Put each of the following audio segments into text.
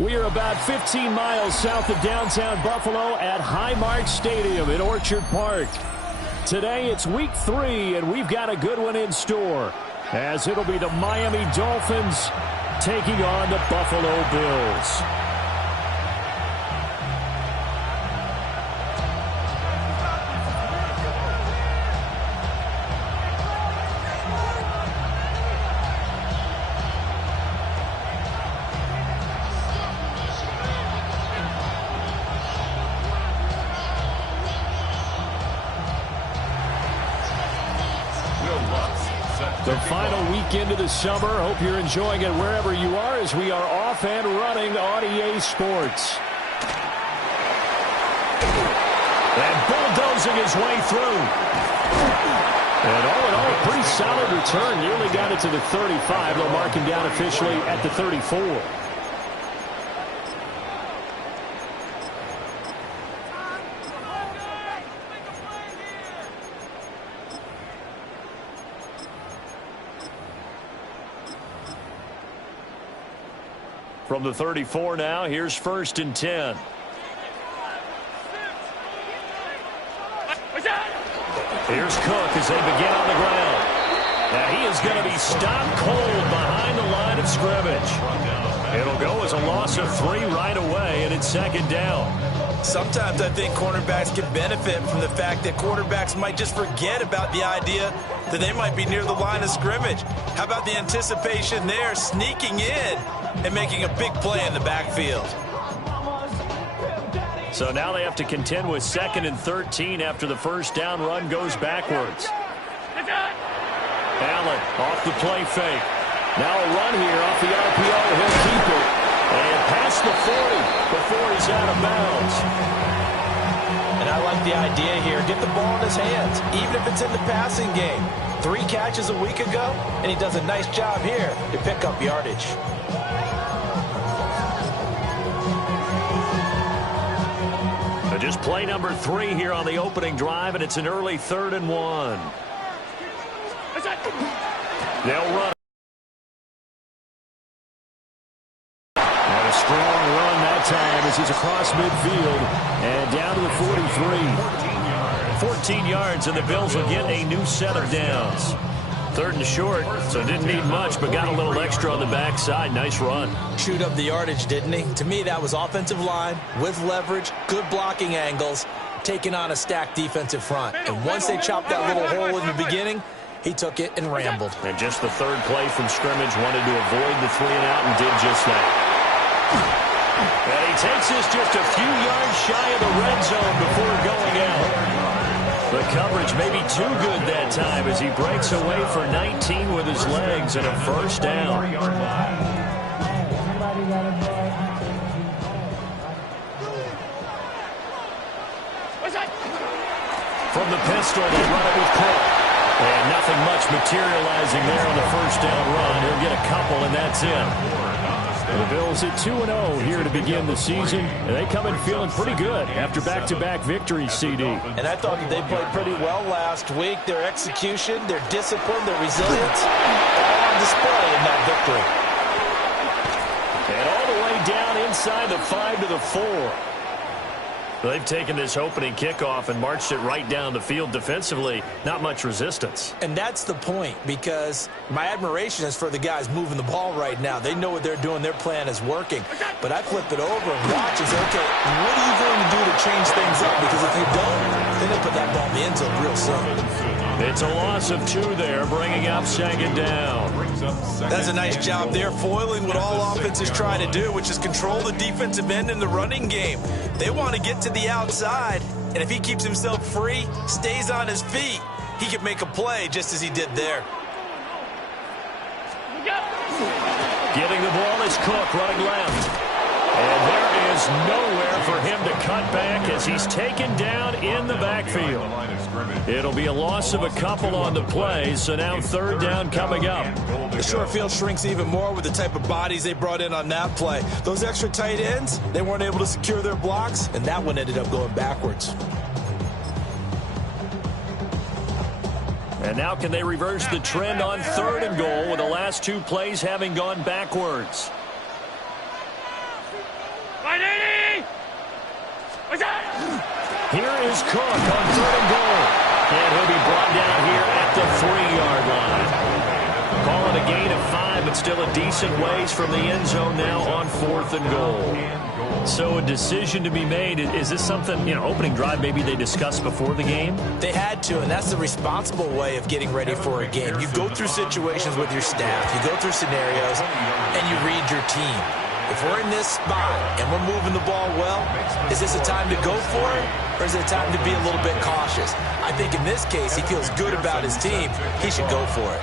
We are about 15 miles south of downtown Buffalo at Highmark Stadium in Orchard Park. Today it's week 3, and we've got a good one in store, as it'll be the Miami Dolphins taking on the Buffalo Bills. The final weekend of the summer. Hope you're enjoying it wherever you are, as we are off and running on EA Sports. And bulldozing his way through. And all in all, a pretty solid return. Nearly got it to the 35. They'll mark him down officially at the 34. From the 34 now, here's 1st and 10. Here's Cook as they begin on the ground. Now he is going to be stopped cold behind the line of scrimmage. It'll go as a loss of 3 right away, and it's 2nd down. Sometimes I think cornerbacks can benefit from the fact that quarterbacks might just forget about the idea that they might be near the line of scrimmage. How about the anticipation there, sneaking in and making a big play in the backfield? So now they have to contend with 2nd and 13 after the first down run goes backwards. Allen off the play fake. Now a run here off the RPO. He'll keep it. And past the 40 before he's out of bounds. And I like the idea here. Get the ball in his hands, even if it's in the passing game. 3 catches a week ago, and he does a nice job here to pick up yardage. Just play number 3 here on the opening drive, and it's an early 3rd and 1. They'll run. And a strong run that time as he's across midfield and down to the 43. 14 yards, and the Bills will get a new set of downs. 3rd and short, so didn't need much, but got a little extra on the backside. Nice run. Chewed up the yardage, didn't he? To me, that was offensive line with leverage, good blocking angles, taking on a stacked defensive front. And once they chopped that little hole in the beginning, he took it and rambled. And just the 3rd play from scrimmage, wanted to avoid the 3 and out and did just that. And he takes this just a few yards shy of the red zone before going out. The coverage may be too good that time as he breaks away for 19 with his legs and a 1st down. From the pistol, they run it with Cook. And nothing much materializing there on the 1st down run. He'll get a couple, and that's it. The Bills at 2-0 here to begin the season, and they come in feeling pretty good after back-to-back victories, CD. And I thought that they played pretty well last week. Their execution, their discipline, their resilience, all on display in that victory. And all the way down inside the 5 to the 4. They've taken this opening kickoff and marched it right down the field defensively. Not much resistance. And that's the point, because my admiration is for the guys moving the ball right now. They know what they're doing. Their plan is working. But I flip it over and watch and say, okay, what are you going to do to change things up? Because if you don't, then they put that ball in the end zone real soon. It's a loss of 2 there, bringing up 2nd down. That's a nice job there, foiling what all offenses try to do, which is control the defensive end in the running game. They want to get to the outside, and if he keeps himself free, stays on his feet, he can make a play just as he did there. Getting the ball is Cook running left. And there is nowhere for him to cut back as he's taken down in the backfield. It'll be a loss of a couple on the play, so now 3rd down coming up. The short field shrinks even more with the type of bodies they brought in on that play. Those extra tight ends, they weren't able to secure their blocks, and that one ended up going backwards. And now can they reverse the trend on 3rd and goal with the last 2 plays having gone backwards? Here is Cook on 3rd and goal. And he'll be brought down here at the 3-yard line. Call it a gain of 5, but still a decent ways from the end zone now on 4th and goal. So a decision to be made. Is this something, opening drive maybe they discussed before the game? They had to, and that's the responsible way of getting ready for a game. You go through situations with your staff, you go through scenarios, and you read your team. If we're in this spot and we're moving the ball well, is this a time to go for it, or is it a time to be a little bit cautious? I think in this case, he feels good about his team. He should go for it.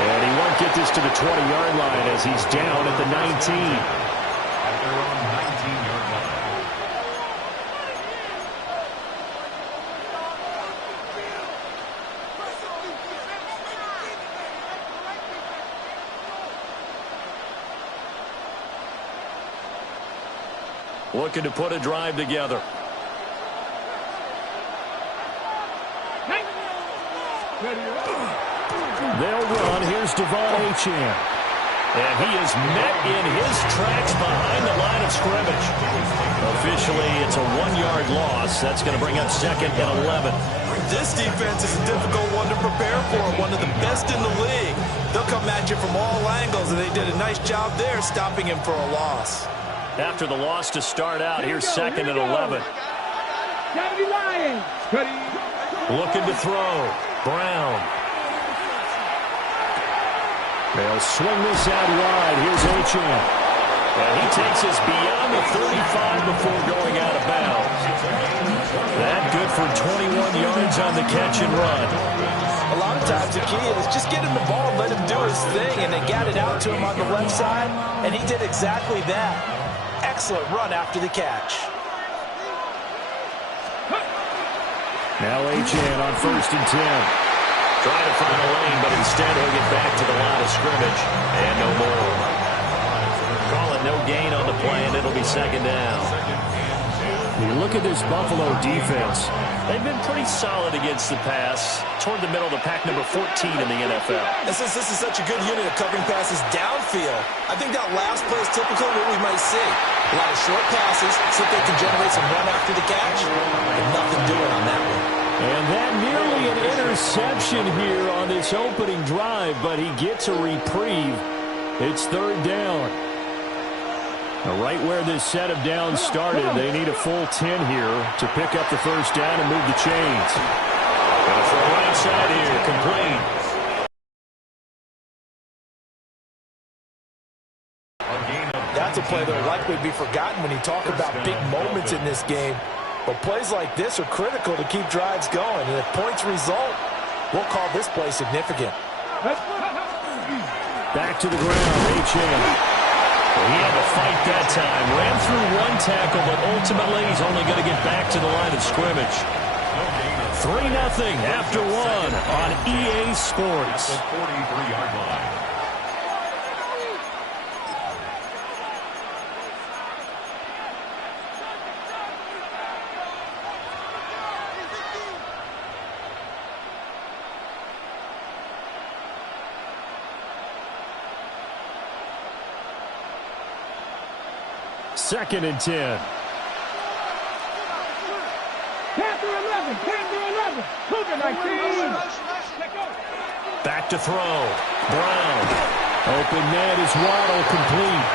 And he won't get this to the 20-yard line as he's down at the 19. At their own 19-yard line. Looking to put a drive together. They'll run. Here's Devon Achane. And he is met in his tracks behind the line of scrimmage. Officially, it's a 1-yard loss. That's going to bring up 2nd and 11. This defense is a difficult one to prepare for, one of the best in the league. They'll come at you from all angles, and they did a nice job there stopping him for a loss. After the loss to start out, here's 2nd and 11. Looking to throw. Brown. They'll swing this out wide. Here's Achane. And he takes us beyond the 35 before going out of bounds. That good for 21 yards on the catch and run. A lot of times the key is just get him the ball and let him do his thing, and they got it out to him on the left side, and he did exactly that. Excellent run after the catch. Now Achane on 1st and 10. Trying to find a lane, but instead he'll get back to the line of scrimmage. And no more. Call it no gain on the play, and it'll be 2nd down. You look at this Buffalo defense. They've been pretty solid against the pass. Toward the middle of the pack, number 14 in the NFL. And since this is such a good unit of covering passes downfield, I think that last play is typical of what we might see. A lot of short passes, so they can generate some run after the catch. And nothing doing on that one. And that nearly an interception here on this opening drive, but he gets a reprieve. It's 3rd down. Right where this set of downs started, they need a full 10 here to pick up the 1st down and move the chains. And from right side here, complete. That's a play that will likely be forgotten when you talk about big moments in this game. But plays like this are critical to keep drives going. And if points result, we'll call this play significant. Back to the ground, Achane. He had to fight that time. Ran through one tackle, but ultimately he's only going to get back to the line of scrimmage. 3-0 after 1 on EA Sports. 43-yard line. Second and 10. Back to throw. Brown. Open net is Waddle, complete.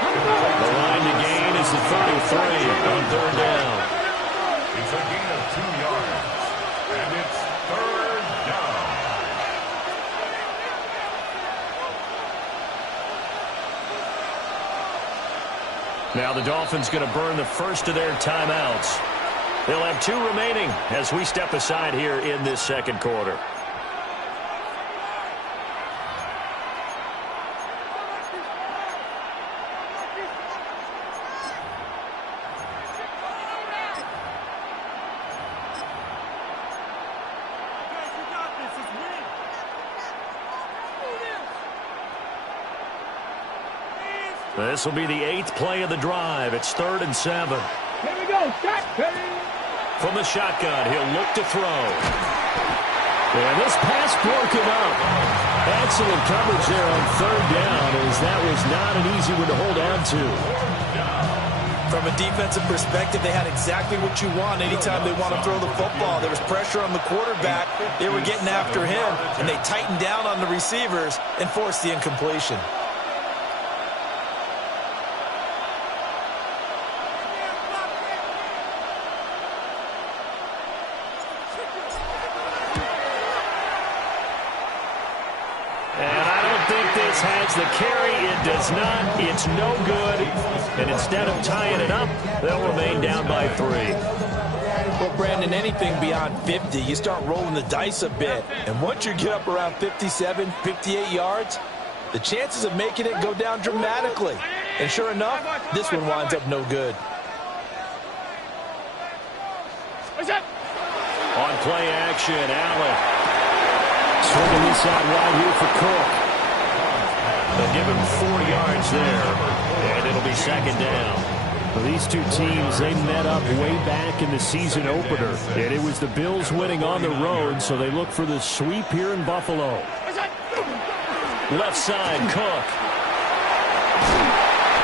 The line to gain is the 33 on 3rd down. It's a gain of 2 yards. And it's 3rd down. Now the Dolphins going to burn the first of their timeouts. They'll have 2 remaining as we step aside here in this 2nd quarter. This will be the 8th play of the drive. It's 3rd and 7. Here we go. From the shotgun, he'll look to throw. And this pass broken up. Excellent coverage there on third down, as that was not an easy one to hold on to. From a defensive perspective, they had exactly what you want anytime they want to throw the football. There was pressure on the quarterback. They were getting after him, and they tightened down on the receivers and forced the incompletion. Has the carry. It does not. It's no good. And instead of tying it up, they'll remain down by 3. Well, Brandon, anything beyond 50, you start rolling the dice a bit. And once you get up around 57, 58 yards, the chances of making it go down dramatically. And sure enough, this one winds up no good. On play action, Allen. Swinging this out wide here for Cook. They'll give him 4 yards there, and it'll be second down. Well, these two teams, they met up way back in the season opener, and it was the Bills winning on the road, so they look for the sweep here in Buffalo. Left side, Cook.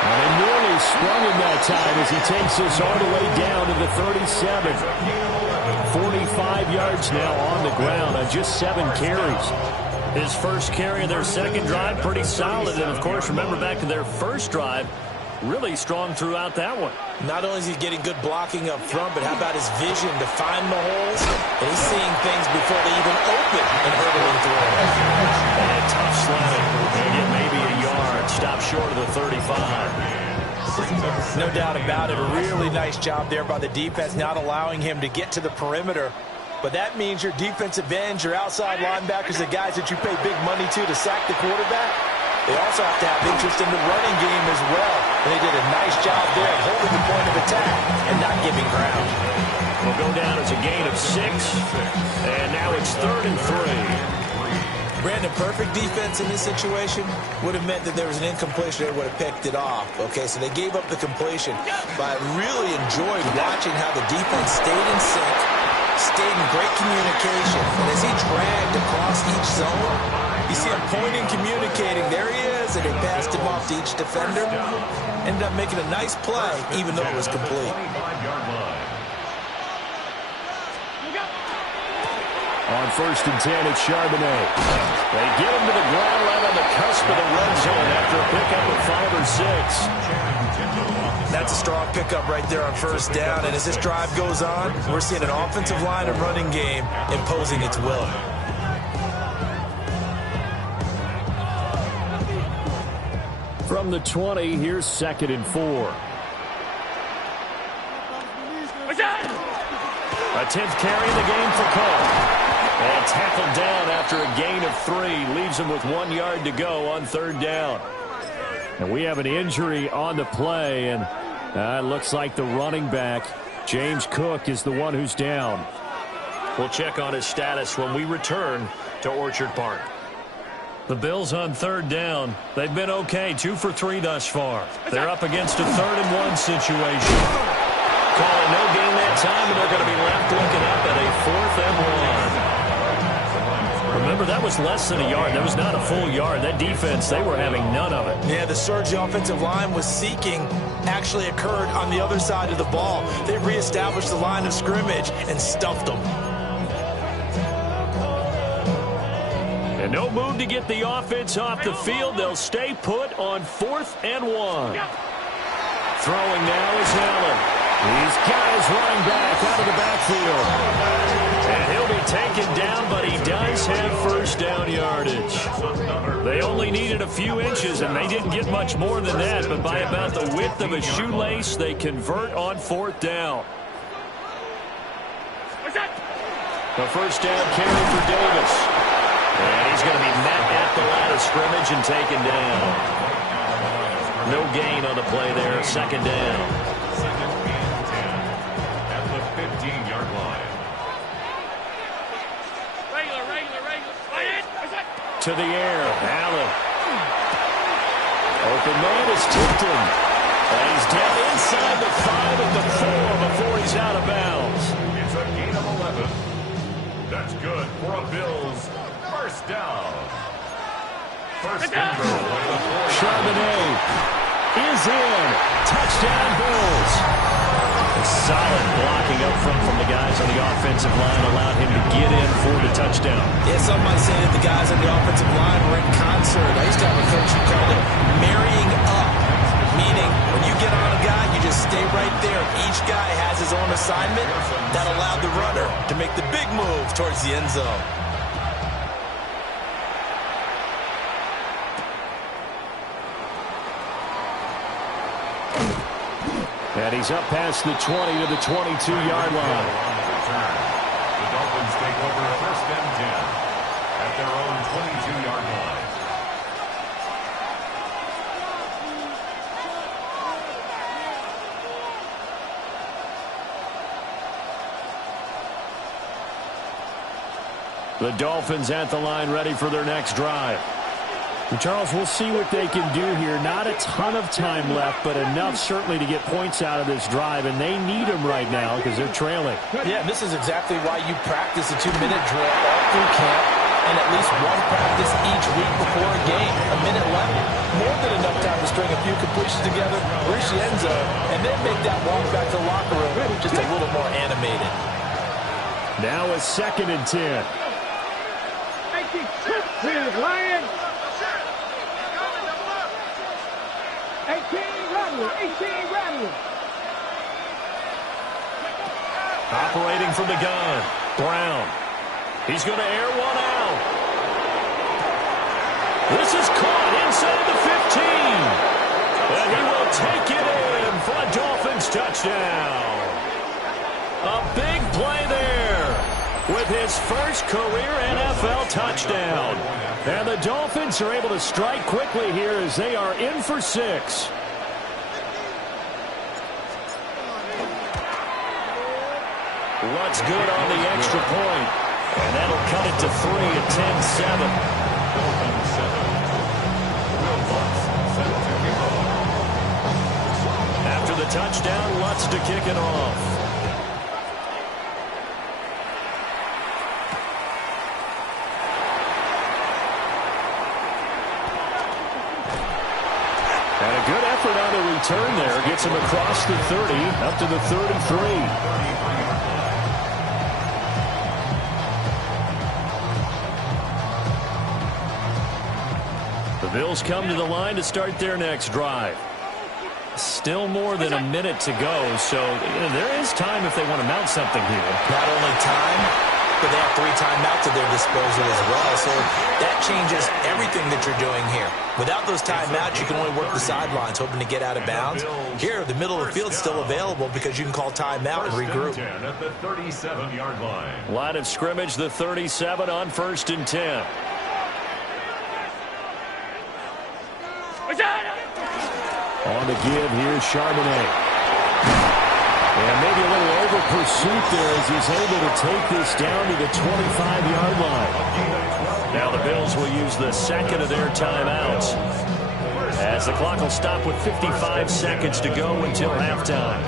And they nearly sprung him that time as he takes this all the way down to the 37. 45 yards now on the ground on just 7 carries. His first carry of their second drive, pretty solid. And, of course, remember back to their first drive, really strong throughout that one. Not only is he getting good blocking up front, but how about his vision to find the holes? And he's seeing things before they even open and hurdling through. And tough sledding. And get maybe a yard. Stop short of the 35. No doubt about it. A really nice job there by the defense, not allowing him to get to the perimeter. But that means your defensive ends, your outside linebackers, the guys that you pay big money to sack the quarterback, they also have to have interest in the running game as well. And they did a nice job there of holding the point of attack and not giving ground. Will go down as a gain of 6. And now it's 3rd and 3. Brandon, perfect defense in this situation would have meant that there was an incompletion. They would have picked it off. Okay, so they gave up the completion. But I really enjoyed watching how the defense stayed in sync, stayed in great communication. And as he dragged across each zone, you see him pointing, communicating. There he is, and they passed him off to each defender. Ended up making a nice play, even though it was complete. On 1st and 10, it's Charbonnet. They get him to the ground right on the cusp of the red zone after a pickup of 5 or 6. That's a strong pickup right there on 1st down. And as this drive goes on, we're seeing an offensive line and running game imposing its will. From the 20, here's 2nd and 4. A 10th carry in the game for Cole. And tackled down after a gain of 3. Leaves him with 1 yard to go on 3rd down. And we have an injury on the play, and it looks like the running back, James Cook, is the one who's down. We'll check on his status when we return to Orchard Park. The Bills on 3rd down. They've been okay, 2 for 3 thus far. They're up against a 3rd and 1 situation. Calling no gain that time, and they're going to be left looking up at a 4th and 1. Remember, that was less than a yard. That was not a full yard. That defense, they were having none of it. Yeah, the surge the offensive line was seeking actually occurred on the other side of the ball. They reestablished the line of scrimmage and stuffed them. And no move to get the offense off the field. They'll stay put on 4th and 1. Throwing now is Allen. He's got his running back out of the backfield. And he'll be taken down, but he does have 1st down yardage. They only needed a few inches, and they didn't get much more than that. But by about the width of a shoelace, they convert on 4th down. The 1st down carry for Davis. And he's going to be met at the line of scrimmage and taken down. No gain on the play there, 2nd down. At the 15-yard line. To the air, Allen. Open man is Tipton. And he's down inside the 5 at the 4 before he's out of bounds. It's a gain of 11. That's good for a Bills 1st down. First and goal. Charbonnet is in. Touchdown, Bills. Solid blocking up front from the guys on the offensive line allowed him to get in for the touchdown. Yeah, some might say that the guys on the offensive line were in concert. I used to have a coach who called it marrying up, meaning when you get on a guy, you just stay right there. Each guy has his own assignment that allowed the runner to make the big move towards the end zone. And he's up past the 20 to the 22-yard line. The Dolphins take over first and 10 at their own 22-yard line. The Dolphins at the line ready for their next drive. Charles, we'll see what they can do here. Not a ton of time left, but enough certainly to get points out of this drive, and they need them right now because they're trailing. Yeah, this is exactly why you practice a 2-minute drill all through camp and at least one practice each week before a game. A minute left, more than enough time to string a few completions together, reach the end zone, and then make that walk back to the locker room just a little more animated. Now a 2nd and 10. Lions. 18 Rattler. Operating from the gun, Brown. He's going to air one out. This is caught inside the 15. And he will take it in for a Dolphins touchdown. A big play there with his first career NFL touchdown. And the Dolphins are able to strike quickly here as they are in for 6. What's good on the extra point. And that'll cut it to 3 at 10-7. Dolphins 7. Will Lutz set to kick off. After the touchdown, Lutz to kick it off. And a good effort on the return there. Gets him across the 30, up to the 33. The Bills come to the line to start their next drive. Still more than a minute to go, so there is time if they want to mount something here. Not only time, but they have 3 timeouts at their disposal as well, so that changes everything that you're doing here. Without those timeouts, you can only work the sidelines, hoping to get out of bounds. Here, the middle of the field's still available because you can call timeout and regroup. 10 at the 37-yard line. Line of scrimmage, the 37 on 1st and 10. On the give, here's Charbonnet. And maybe a little over pursuit there as he's able to take this down to the 25-yard line. Now the Bills will use the 2nd of their timeouts, as the clock will stop with 55 seconds to go until halftime.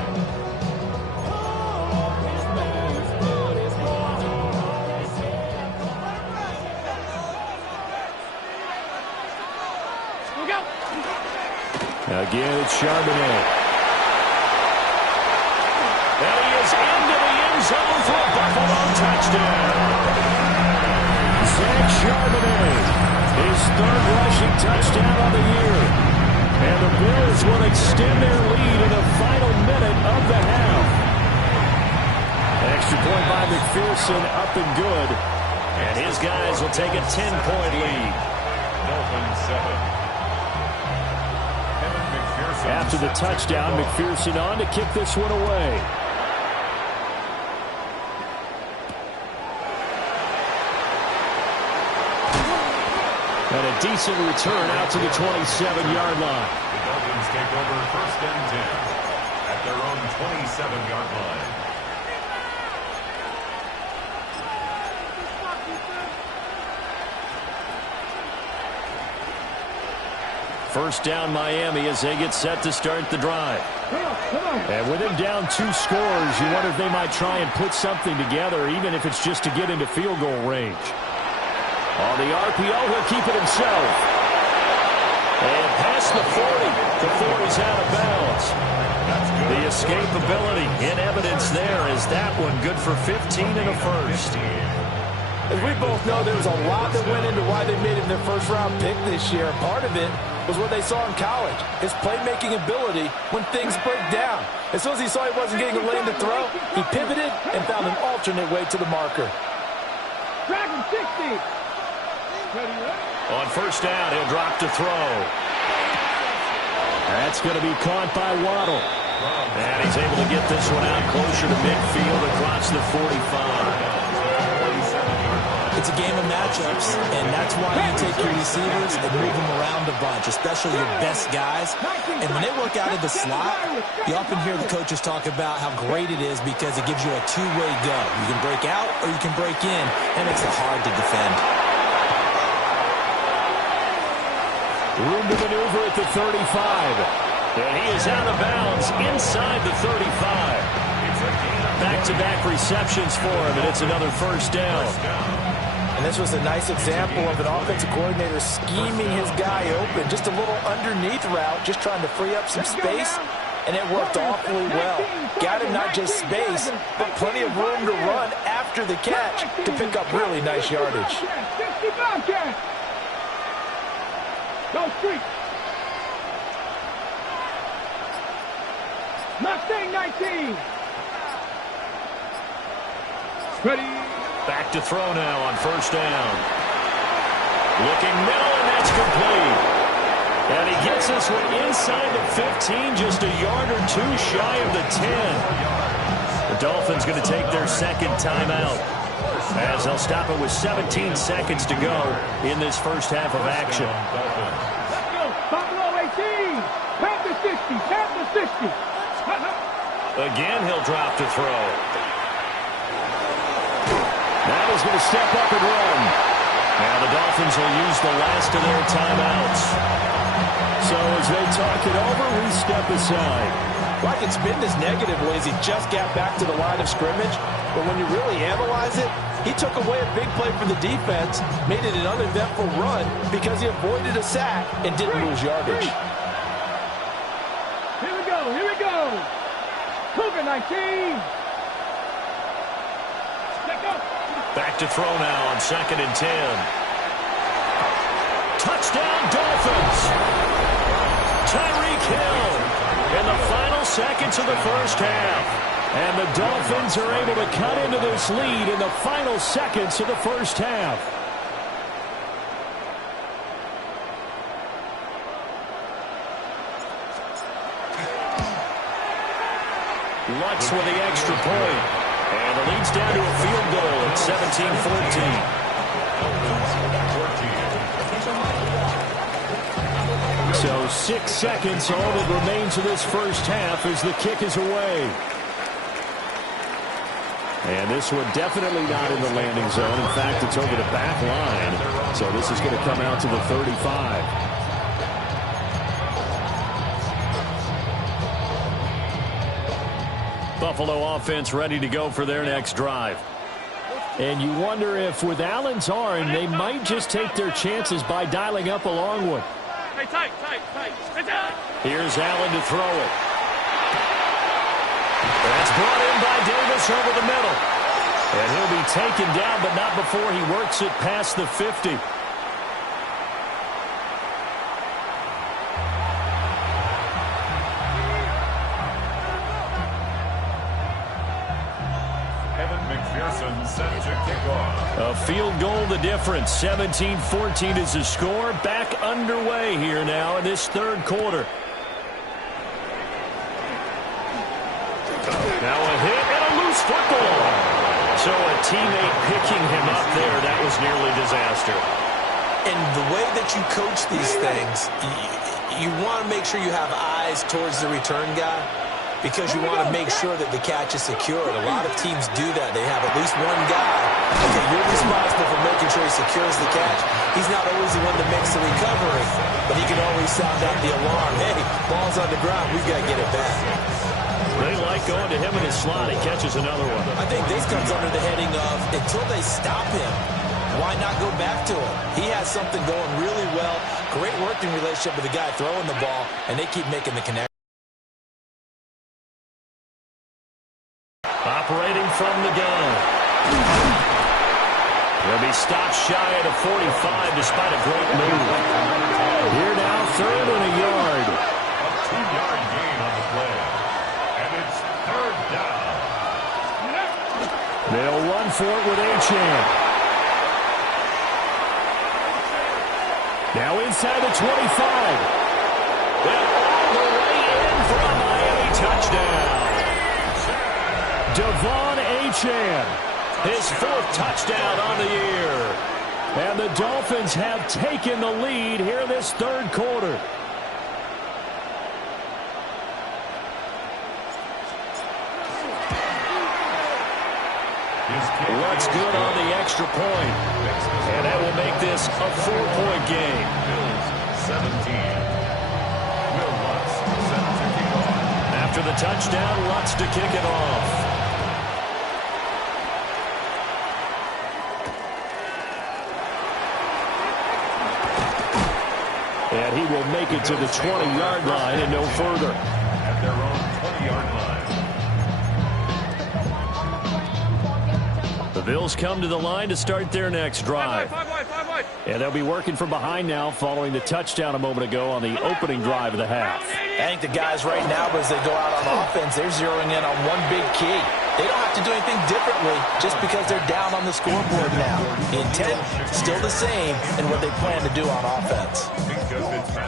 Again, it's Charbonnet. And he is into the end zone for a Buffalo touchdown. Zach Charbonnet, his 3rd rushing touchdown of the year. And the Bills will extend their lead in the final minute of the half. Extra point by McPherson, up and good. And his guys will take a 10-point lead. Dolphins 7. After the touchdown, McPherson on to kick this one away. And a decent return out to the 27-yard line. The Dolphins take over 1st and 10 at their own 27-yard line. First down Miami as they get set to start the drive. And with him down 2 scores, you wonder if they might try and put something together, even if it's just to get into field goal range. On the RPO, he'll keep it himself. And past the 40 before he's out of bounds. The escapability in evidence there is that one good for 15 and a first. As we both know, there was a lot that went into why they made him their first-round pick this year. Part of it was what they saw in college, his playmaking ability when things break down. As soon as he saw he wasn't getting a lane to throw, he pivoted and found an alternate way to the marker. Dragon 60. On first down, he'll drop to throw. That's going to be caught by Waddle. And he's able to get this one out closer to midfield across the 45. It's a game of matchups, and that's why you take your receivers and move them around a bunch, especially your best guys. And when they work out of the slot, you often hear the coaches talk about how great it is because it gives you a two-way go. You can break out or you can break in, and it makes it hard to defend. Room to maneuver at the 35. And he is out of bounds inside the 35. Back-to-back receptions for him, and it's another first down. And this was a nice example of an offensive coordinator scheming his guy open. Just a little underneath route, just trying to free up some space, and it worked awfully well. Got him not just space, but plenty of room to run after the catch to pick up really nice yardage. 60 Bobcats. Go street. Mustang 19. Ready. Back to throw now on first down. Looking middle, and that's complete. And he gets this one inside the 15, just a yard or two shy of the 10. The Dolphins going to take their second timeout, as they'll stop it with 17 seconds to go in this first half of action. Let's go. Buffalo 18. Panther 60. Panther 60. Again, he'll drop to throw. That is going to step up and run. Now the Dolphins will use the last of their timeouts. So as they talk it over, we step aside. Well, I can spin this negatively as he just got back to the line of scrimmage. But when you really analyze it, he took away a big play for the defense, made it an uneventful run because he avoided a sack and didn't lose yardage. Here we go. Here we go. Cougar 19. Let's go. Back to throw now on 2nd and 10. Touchdown, Dolphins! Tyreek Hill in the final seconds of the first half. And the Dolphins are able to cut into this lead in the final seconds of the first half. Lutz with the extra point. And the lead's down to a field goal at 17-14. So 6 seconds, all that remains of this first half as the kick is away. And this one definitely not in the landing zone. In fact, it's over the back line. So this is going to come out to the 35. Buffalo offense ready to go for their next drive. And you wonder if with Allen's arm, they might just take their chances by dialing up a long one. Hey, tight. Here's Allen to throw it. That's brought in by Davis over the middle. And he'll be taken down, but not before he works it past the 50. Set to kick off. A field goal the difference. 17-14 is the score. Back underway here now in this third quarter. Now a hit and a loose football. So a teammate picking him up there. That was nearly disaster. And the way that you coach these things, you want to make sure you have eyes towards the return guy, because you want to make sure that the catch is secured. A lot of teams do that. They have at least one guy. Okay, you're responsible for making sure he secures the catch. He's not always the one that makes the recovery, but he can always sound out the alarm. Hey, ball's on the ground. We've got to get it back. They like going to him in his slot. He catches another one. I think this comes under the heading of until they stop him, Why not go back to it? He has something going really well. Great working relationship with the guy throwing the ball, and they keep making the connection. Operating from the gun. He'll be stopped shy at a 45 despite a great move. Here now, 3rd and a yard. A 2-yard gain on the play. And it's 3rd down. They'll run for it with Achane. Now inside the 25. And all the way in for a Miami touchdown. Devon Achane. His 4th touchdown on the year. And the Dolphins have taken the lead here this 3rd quarter. What's good on the extra point? And that will make this a 4-point game. Bills 17. Will Lutz set to kick off. After the touchdown, Lutz to kick it off. And he will make it to the 20-yard line and no further. At their own 20-yard line. The Bills come to the line to start their next drive. And they'll be working from behind now following the touchdown a moment ago on the opening drive of the half. I think the guys right now, as they go out on offense, they're zeroing in on one big key. They don't have to do anything differently just because they're down on the scoreboard now. The intent still the same in what they plan to do on offense.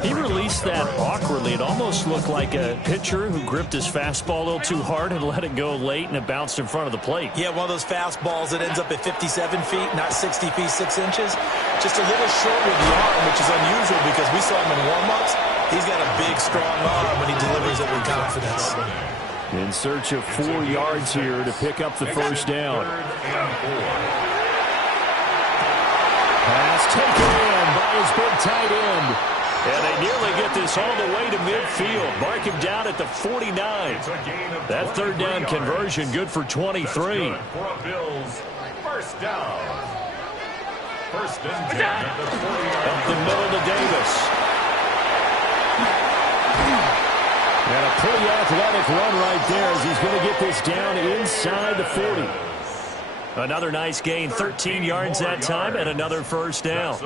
He released that awkwardly. It almost looked like a pitcher who gripped his fastball a little too hard and let it go late, and it bounced in front of the plate. Yeah, one of those fastballs that ends up at 57 feet, not 60 feet, 6 inches. Just a little short with the arm, which is unusual because we saw him in warm-ups. He's got a big, strong arm when he delivers it with confidence. In search of 4 yards here to pick up the first down. Pass taken in by his big tight end. And they nearly get this all the way to midfield. Mark him down at the 49. That 3rd down conversion good for 23. For a Bills first down. 1st and 10 at the 40-yard Up the middle to Davis. And a pretty athletic run right there as he's going to get this down inside the 40. Another nice gain, 13 yards that time, and another first down.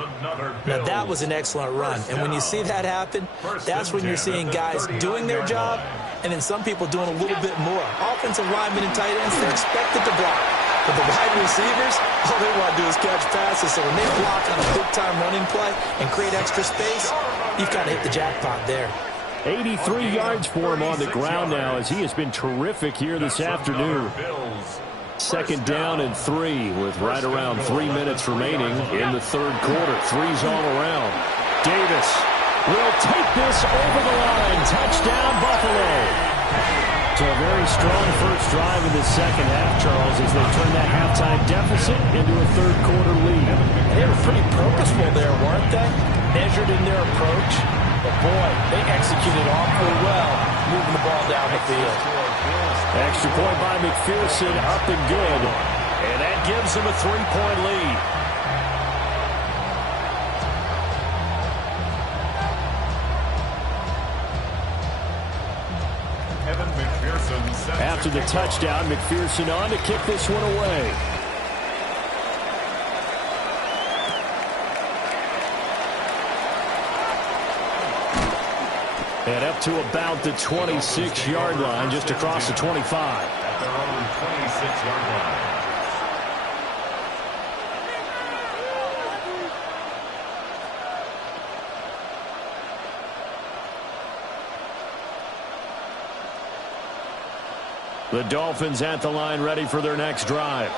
Now, that was an excellent run. And when you see that happen, that's when you're seeing guys doing their job and then some people doing a little bit more. Offensive linemen and tight ends, they're expected to block. But the wide receivers, all they want to do is catch passes. So when they block on a big-time running play and create extra space, you've kind of hit the jackpot there. 83 yards for him on the ground now as he has been terrific here this afternoon. 2nd down and 3 with right around 3 minutes remaining in the 3rd quarter. 3's all around. Davis will take this over the line. Touchdown, Buffalo. So a very strong first drive in the second half, Charles, as they turn that halftime deficit into a 3rd quarter lead. They were pretty purposeful there, weren't they? Measured in their approach. But boy, they executed awfully well, moving the ball down the field. Extra point by McPherson, up and good. And that gives them a 3-point lead. After the touchdown, McPherson on to kick this one away. And up to about the 26-yard line, just across the 25. At their own 26-yard line. The Dolphins at the line ready for their next drive.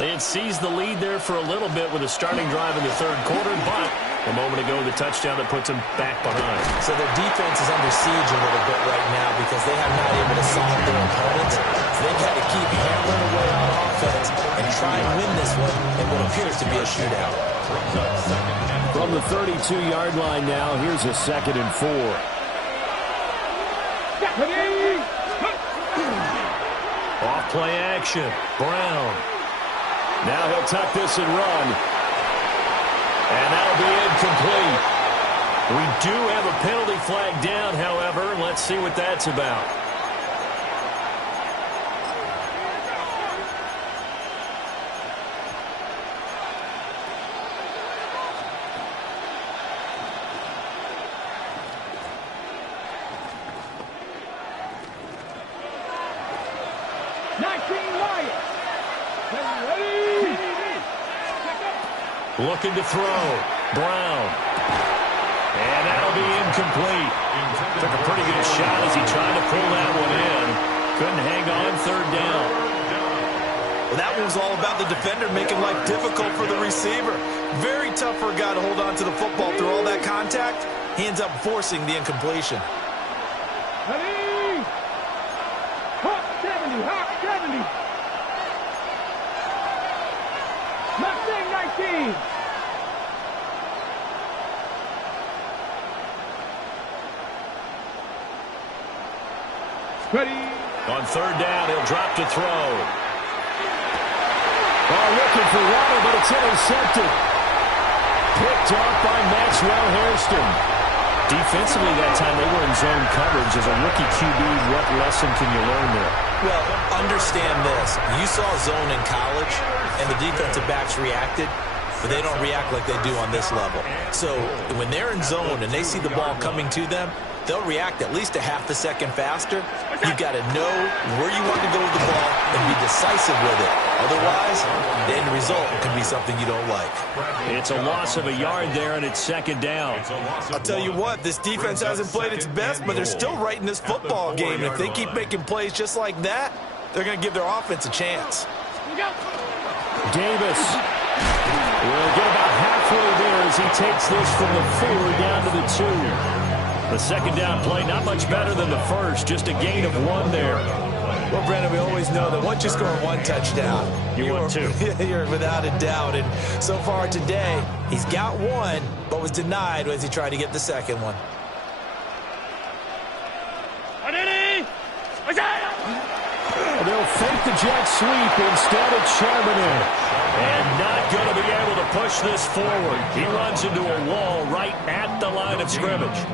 They had seized the lead there for a little bit with a starting drive in the 3rd quarter, but a moment ago the touchdown that puts them back behind. So their defense is under siege a little bit right now because they have not able to solve their opponents. So they've had to keep hammering away on offense and try and win this one in what appears to be a shootout. From the 32-yard line now, here's a 2nd and 4. Off play action. Brown. Now he'll tuck this and run. And that'll be incomplete. We do have a penalty flag down, however. Let's see what that's about. Looking to throw. Brown. And that'll be incomplete. Took a pretty good shot as he tried to pull that one in. Couldn't hang on third down. Well, that one was all about the defender making life difficult for the receiver. Very tough for a guy to hold on to the football through all that contact. He ends up forcing the incompletion. Ready? Hot 70, hot 70. Mustang 19. Ready? On third down, he'll drop to throw. Oh, looking for Waddle, but it's intercepted. Picked off by Maxwell Hairston. Defensively that time, they were in zone coverage. As a rookie QB, what lesson can you learn there? Well, understand this. You saw zone in college, and the defensive backs reacted, but they don't react like they do on this level. So when they're in zone and they see the ball coming to them, they'll react at least a half a second faster. You've got to know where you want to go with the ball and be decisive with it. Otherwise, the end result can be something you don't like. It's a loss of a yard there, and it's second down. I'll tell you what, this defense hasn't played its best, but they're still right in this football game. If they keep making plays just like that, they're going to give their offense a chance. Davis will get about halfway there as he takes this from the 4 down to the 2. The second down play, not much better than the first, just a gain of 1 there. Well, Brandon, we always know that once you score 1 touchdown, you're 2. You're without a doubt. And so far today, he's got 1, but was denied as he tried to get the second one. They'll fake the jet sweep instead of Charbonnet. And not going to be able to push this forward. He runs into a wall right at the line of scrimmage.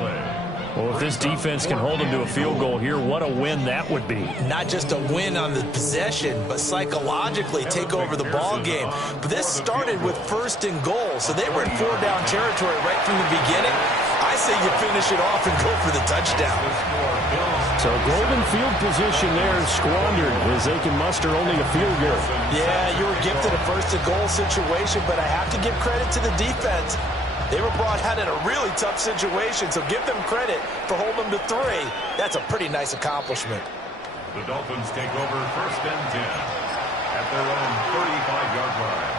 Well, if this defense can hold him to a field goal here, what a win that would be. Not just a win on the possession, but psychologically take over the ball game. But this started with 1st and goal, so they were in 4-down territory right from the beginning. I say you finish it off and go for the touchdown. So golden field position there squandered as they can muster only a field goal. Yeah, you were gifted a 1st and goal situation, but I have to give credit to the defense. They were brought out in a really tough situation, so give them credit for holding them to 3. That's a pretty nice accomplishment. The Dolphins take over 1st and 10 at their own 35-yard line.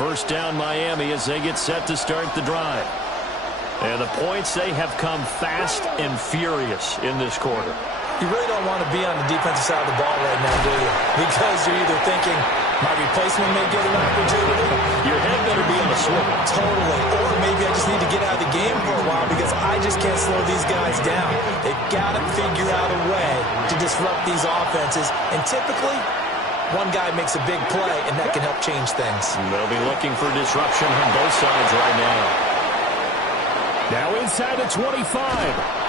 1st down Miami as they get set to start the drive. And the points, they have come fast and furious in this quarter. You really don't want to be on the defensive side of the ball right now, do you? Because you're either thinking, my replacement may get an opportunity. Your head better be on a swivel. Totally. Or maybe I just need to get out of the game for a while because I just can't slow these guys down. They've got to figure out a way to disrupt these offenses. And typically, one guy makes a big play, and that can help change things. They'll be looking for disruption on both sides right now. Now inside the 25.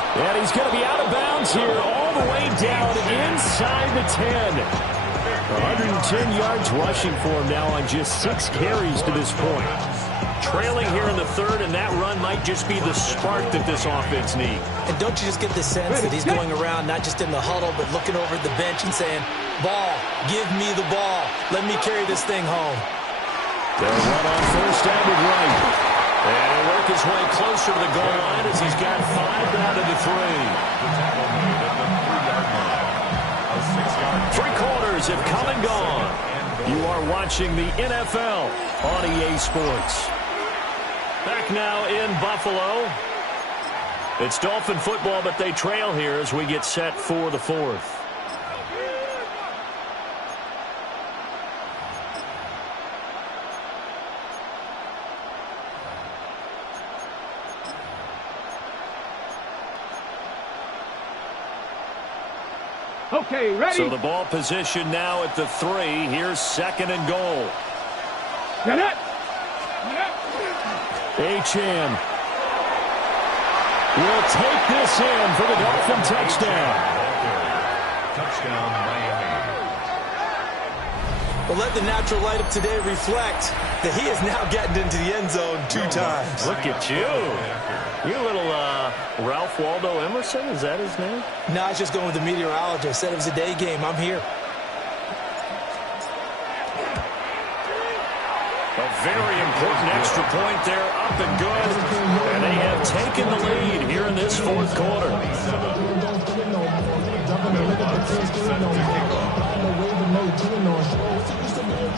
And he's going to be out of bounds here all the way down inside the 10. 110 yards rushing for him now on just 6 carries to this point. Trailing here in the 3rd, and that run might just be the spark that this offense needs. And don't you just get the sense that he's going around not just in the huddle, but looking over at the bench and saying, ball, give me the ball. Let me carry this thing home. They'll run on 1st down with Wright. And he'll work his way closer to the goal line as he's got 5 down to the 3. 3 quarters have come and gone. You are watching the NFL on EA Sports. Back now in Buffalo. It's Dolphin football, but they trail here as we get set for the 4th. Okay, ready? So the ball position now at the 3. Here's 2nd and goal. Achane will take this in for the Dolphin touchdown. Touchdown, Miami. Well, let the natural light of today reflect that he is now getting into the end zone 2 times. Look at you. You little Ralph Waldo Emerson, is that his name? No, I was just going with the meteorologist. Said it was a day game. I'm here. A very important extra point there, up and good. And they have taken the lead here in this fourth quarter.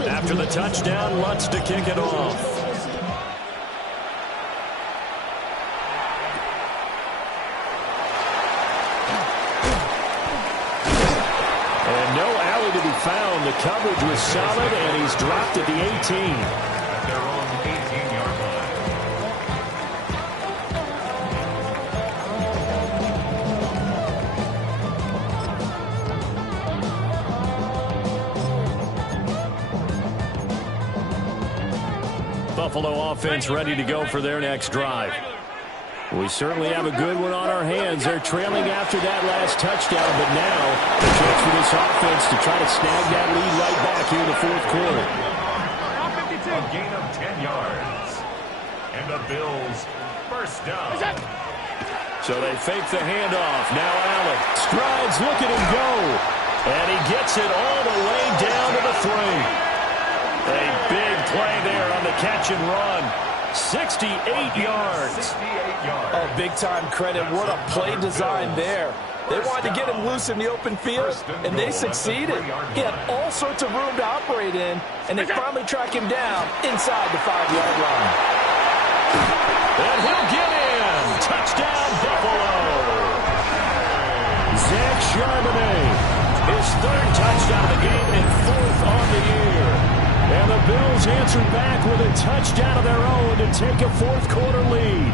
After the touchdown, Lutz to kick it off. And no alley to be found. The coverage was solid, and he's dropped at the 18. At their own 18-yard line. Buffalo offense ready to go for their next drive. We certainly have a good one on our hands. They're trailing after that last touchdown, but now a chance for this offense to try to snag that lead right back here in the fourth quarter. A gain of 10 yards. And the Bills first down. So they fake the handoff. Now Allen strides, look at him go. And he gets it all the way down to the 3. A big play there on the catch and run. 68 yards. 68 yards. Oh, big-time credit. What a play design there. They wanted to get him loose in the open field, and they succeeded. He had all sorts of room to operate in, and they finally track him down inside the 5-yard line. And he'll get in. Touchdown, Buffalo. Zach Charbonnet, his 3rd touchdown of the game and 4th on the year. And the Bills answer back with a touchdown of their own to take a fourth quarter lead.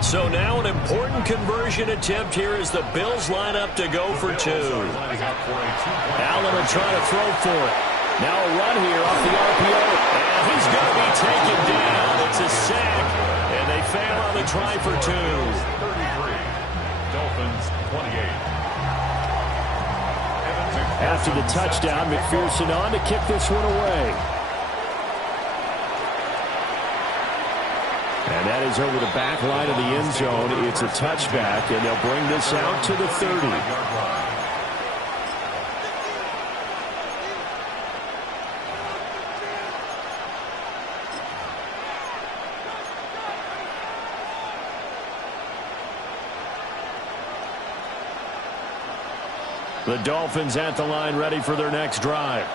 So now an important conversion attempt here as the Bills line up to go for 2. Allen will try to throw for it. Now a run here off the RPO. And he's going to be taken down. It's a sack. And they fail on the try for 2. 33. Dolphins 28. After the touchdown, McPherson on to kick this one away. And that is over the back line of the end zone. It's a touchback, and they'll bring this out to the 30. The Dolphins at the line ready for their next drive.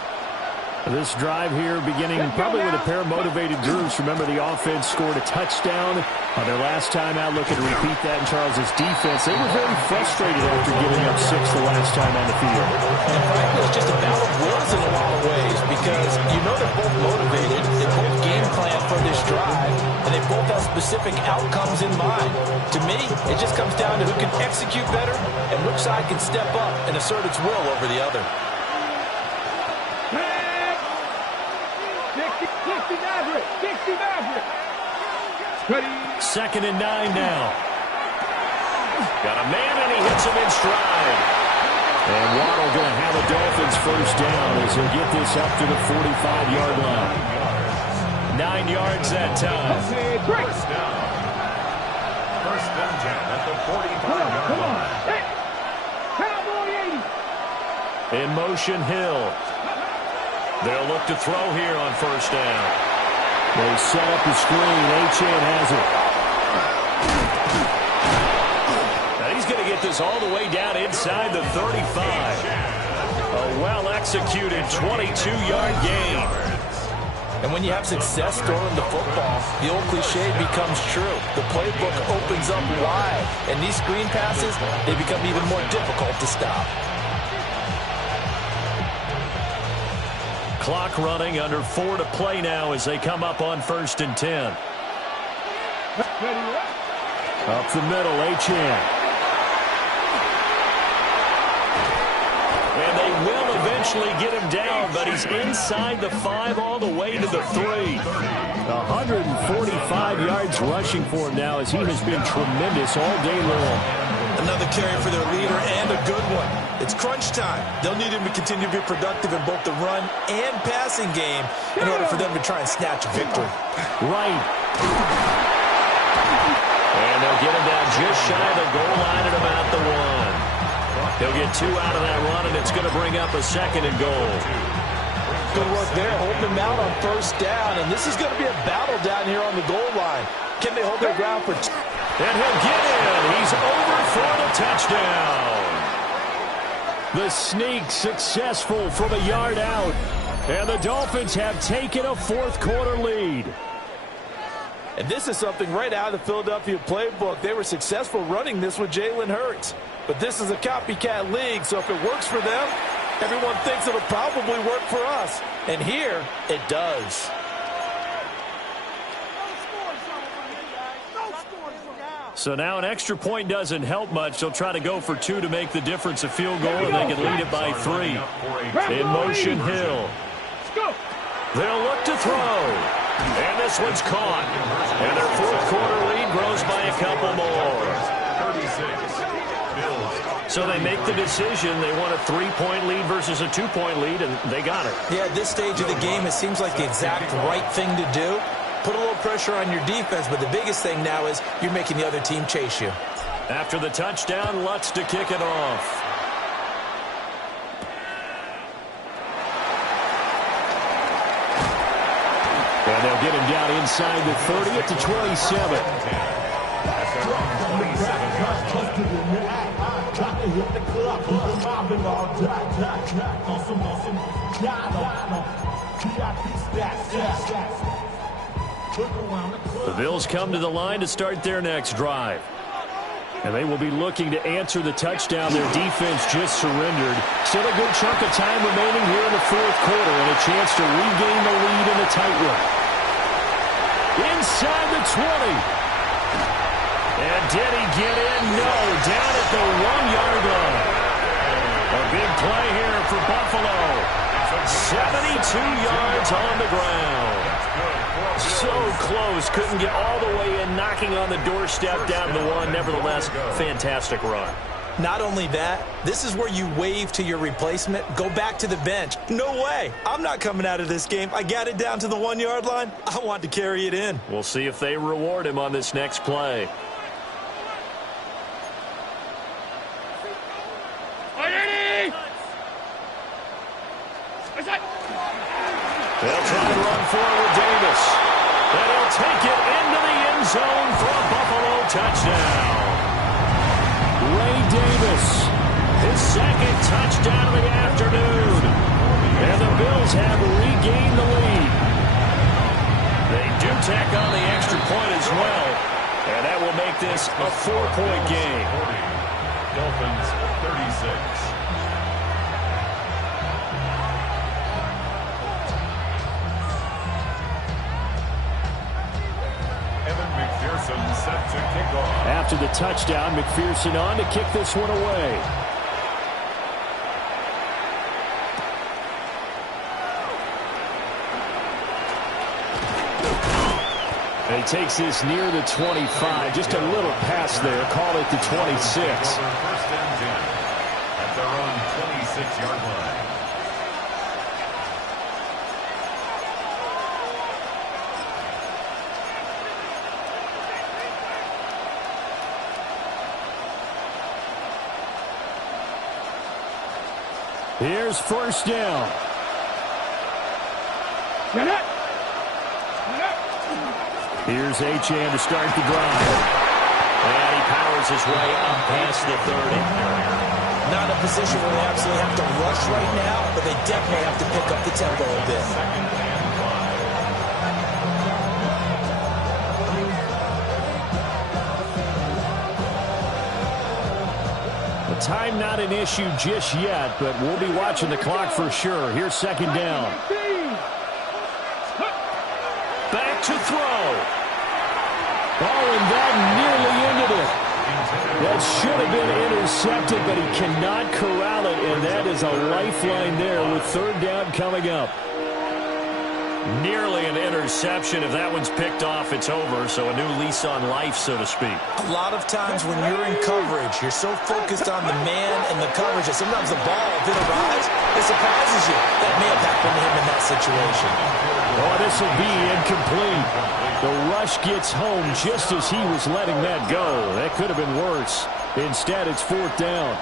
This drive here beginning probably with a pair of motivated groups. Remember, the offense scored a touchdown on their last time out, looking to repeat that in Charles's defense. They were very frustrated after giving up 6 the last time on the field. And frankly, it's just a battle of wills in a lot of ways because you know they're both motivated. They both game plan for this drive, and they both have specific outcomes in mind. To me, it just comes down to who can execute better and which side can step up and assert its will over the other. Second and 9 now. Got a man, and he hits him in stride. And Waddle going to have a Dolphins first down as he'll get this up to the 45-yard line. 9 yards that time. First down. First and 10 at the 45-yard line. In motion, Hill. They'll look to throw here on first down. They set up the screen. Achane has it. Now he's going to get this all the way down inside the 35. A well-executed 22-yard gain. And when you have success throwing the football, the old cliche becomes true. The playbook opens up wide, and these screen passes, they become even more difficult to stop. Clock running, under 4 to play now as they come up on first and 10. Up the middle, Achane. And they will eventually eventually get him down, but he's inside the 5 all the way to the 3. 145 yards rushing for him now as he has been tremendous all day long. Another carry for their leader and a good one. It's crunch time. They'll need him to continue to be productive in both the run and passing game in order for them to try and snatch a victory. Right. And they'll get him down just shy of the goal line at about the 1. They'll get 2 out of that run, and it's going to bring up a 2nd and goal. Good work there, holding them out on first down, and this is going to be a battle down here on the goal line. Can they hold their ground for 2? And he'll get in. He's over for the touchdown. The sneak successful from a yard out. And the Dolphins have taken a fourth-quarter lead. And this is something right out of the Philadelphia playbook. They were successful running this with Jalen Hurts. But this is a copycat league, so if it works for them, everyone thinks it'll probably work for us. And here, it does. So now an extra point doesn't help much. They'll try to go for 2 to make the difference a field goal, and they can lead it by 3. In motion, Hill. They'll look to throw. And this one's caught. And their fourth-quarter lead grows by a couple more. 36. So they make the decision. They want a 3-point lead versus a 2-point lead, and they got it. Yeah, at this stage of the game, it seems like the exact right thing to do. Put a little pressure on your defense, but the biggest thing now is you're making the other team chase you. After the touchdown, Lutz to kick it off. And they'll get him down inside the 30 at the 27. The Bills come to the line to start their next drive. And they will be looking to answer the touchdown their defense just surrendered. Still a good chunk of time remaining here in the fourth quarter and a chance to regain the lead in the tightrope. Inside the 20. And did he get in? No, down at the 1-yard line. A big play here for Buffalo. 72 yards on the ground. So close, couldn't get all the way in, knocking on the doorstep down to the 1. Nevertheless, fantastic run. Not only that, this is where you wave to your replacement, go back to the bench. No way. I'm not coming out of this game. I got it down to the 1-yard line. I want to carry it in. We'll see if they reward him on this next play. They'll try and run forward with Davis. And he'll take it into the end zone for a Buffalo touchdown. Ray Davis. His second touchdown of the afternoon. And the Bills have regained the lead. They do tack on the extra point as well. And that will make this a 4-point game. Dolphins 36. Set to kick off. After the touchdown, McPherson on to kick this one away. And he takes this near the 25. Just a little pass there. Call it the 26. First and 10 at their own 26-yard line. Here's first down. Here's Achane to start the drive. And he powers his way up past the 30. Not in a position where they absolutely have to rush right now, but they definitely have to pick up the tempo a bit. Time not an issue just yet, but we'll be watching the clock for sure. Here's second down. Back to throw. Oh, and that nearly ended it. That should have been intercepted, but he cannot corral it, and that is a lifeline there with third down coming up. Nearly an interception. If that one's picked off, it's over. So a new lease on life, so to speak. A lot of times when you're in coverage, you're so focused on the man and the coverage that sometimes the ball, if it arrives, it surprises you. That may have happened to him in that situation. Oh, this will be incomplete. The rush gets home just as he was letting that go. That could have been worse. Instead, it's fourth down.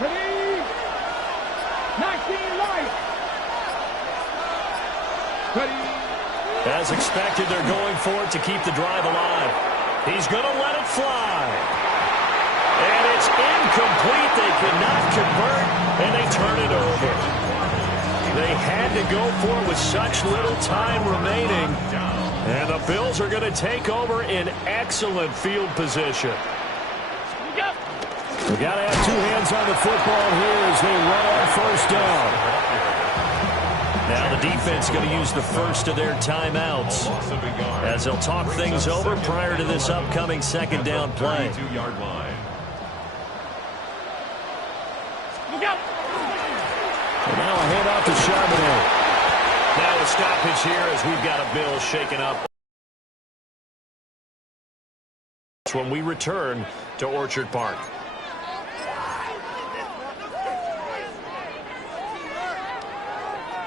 Ready? 19 light. Ready? As expected, they're going for it to keep the drive alive. He's going to let it fly. And it's incomplete. They cannot convert, and they turn it over. They had to go for it with such little time remaining. And the Bills are going to take over in excellent field position. We got to have two hands on the football here as they run on first down. Now the defense going to use the first of their timeouts as they'll talk things over prior to this upcoming second down play. And now a handoff to Charbonnet. Now a stoppage here as we've got a Bill shaken up. When we return to Orchard Park.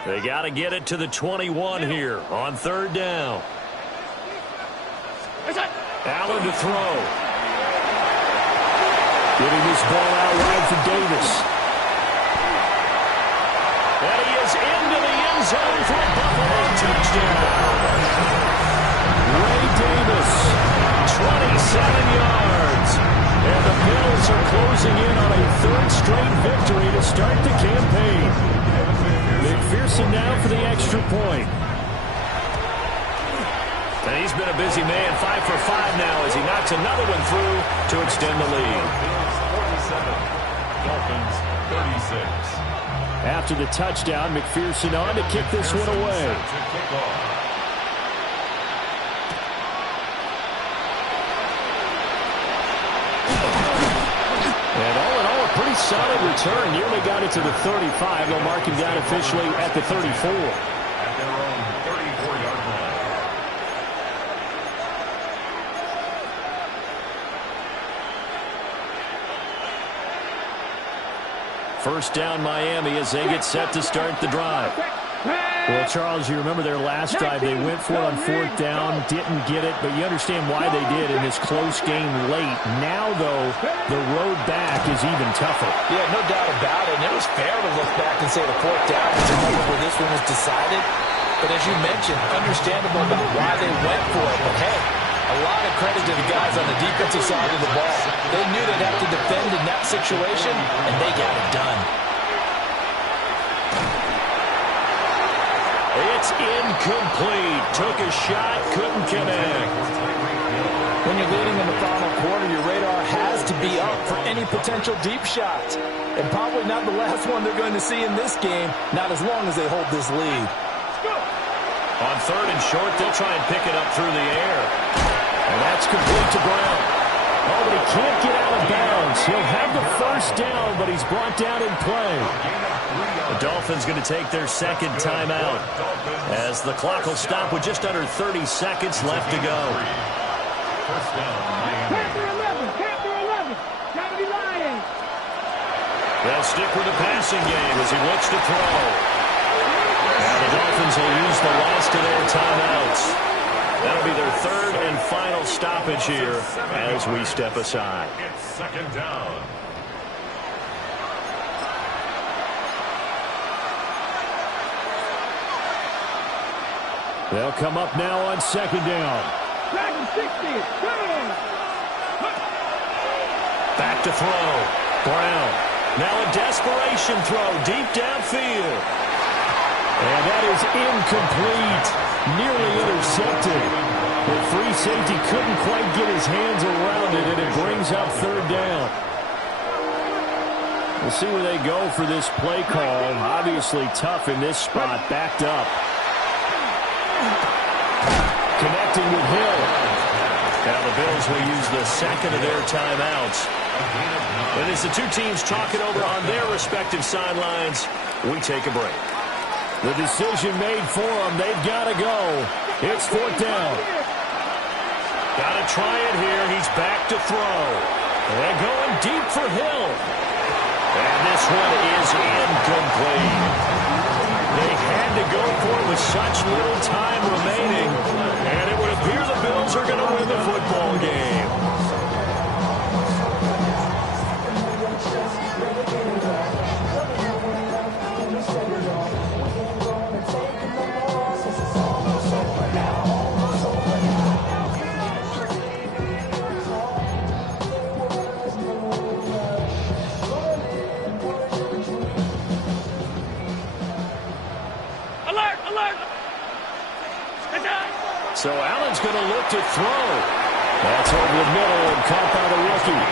They got to get it to the 21 here on third down. Allen to throw. Getting this ball out wide for Davis. And he is into the end zone for a Buffalo touchdown. Ray Davis. 27 yards. And the Bills are closing in on a third straight victory to start the campaign. McPherson now for the extra point. And he's been a busy man, 5 for 5 now as he knocks another one through to extend the lead. Dolphins 36. After the touchdown, McPherson on to kick this one away. And all in all, a pretty solid return. Nearly got it to the 35. They'll mark him down officially at the 34. At their own 34-yard line. First down Miami as they get set to start the drive. Well, Charles, you remember their last drive. They went for it on fourth down, didn't get it, but you understand why they did in this close game late. Now, though, the road back is even tougher. Yeah, no doubt about it. And it was fair to look back and say the fourth down was a moment where this one was decided. But as you mentioned, understandable about why they went for it. But, hey, a lot of credit to the guys on the defensive side of the ball. They knew they'd have to defend in that situation, and they got it done. It's incomplete. Took a shot, couldn't connect. When you're leading in the final quarter, your radar has to be up for any potential deep shots. And probably not the last one they're going to see in this game, not as long as they hold this lead. On third and short, they'll try and pick it up through the air. And that's complete to Brown. Oh, but he can't get out of bounds. He'll have the first down, but he's brought down in play. The Dolphins going to take their second timeout as the clock will stop with just under 30 seconds left to go. First down, Miami. Panther 11. Gotta be lying. They'll stick with the passing game as he looks to throw. And the Dolphins will use the last of their timeouts. That'll be their third and final stoppage here as we step aside. It's second down. They'll come up now on second down. Second 60. Go. Back to throw. Brown. Now a desperation throw deep downfield. And that is incomplete. Nearly intercepted. The free safety couldn't quite get his hands around it, and it brings up third down. We'll see where they go for this play call. Obviously tough in this spot. Backed up. Connecting with Hill. Now the Bills will use the second of their timeouts. And as the two teams talk it over on their respective sidelines, we take a break. The decision made for them. They've got to go. It's fourth down. Got to try it here. He's back to throw. And going deep for Hill. And this one is incomplete. They had to go for it with such little time remaining. And it would appear the Bills are going to win the football game. So Allen's going to look to throw. That's over the middle and caught by the rookie.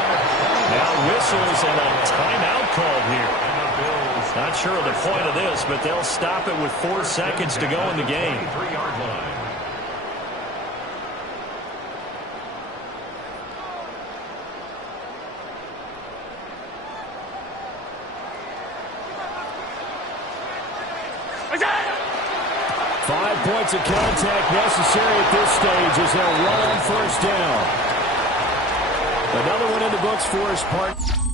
Now whistles and a timeout called here. Not sure of the point of this, but they'll stop it with 4 seconds to go in the game. 3-yard line. Points of contact necessary at this stage as they'll run on first down. Another one in the books for his part.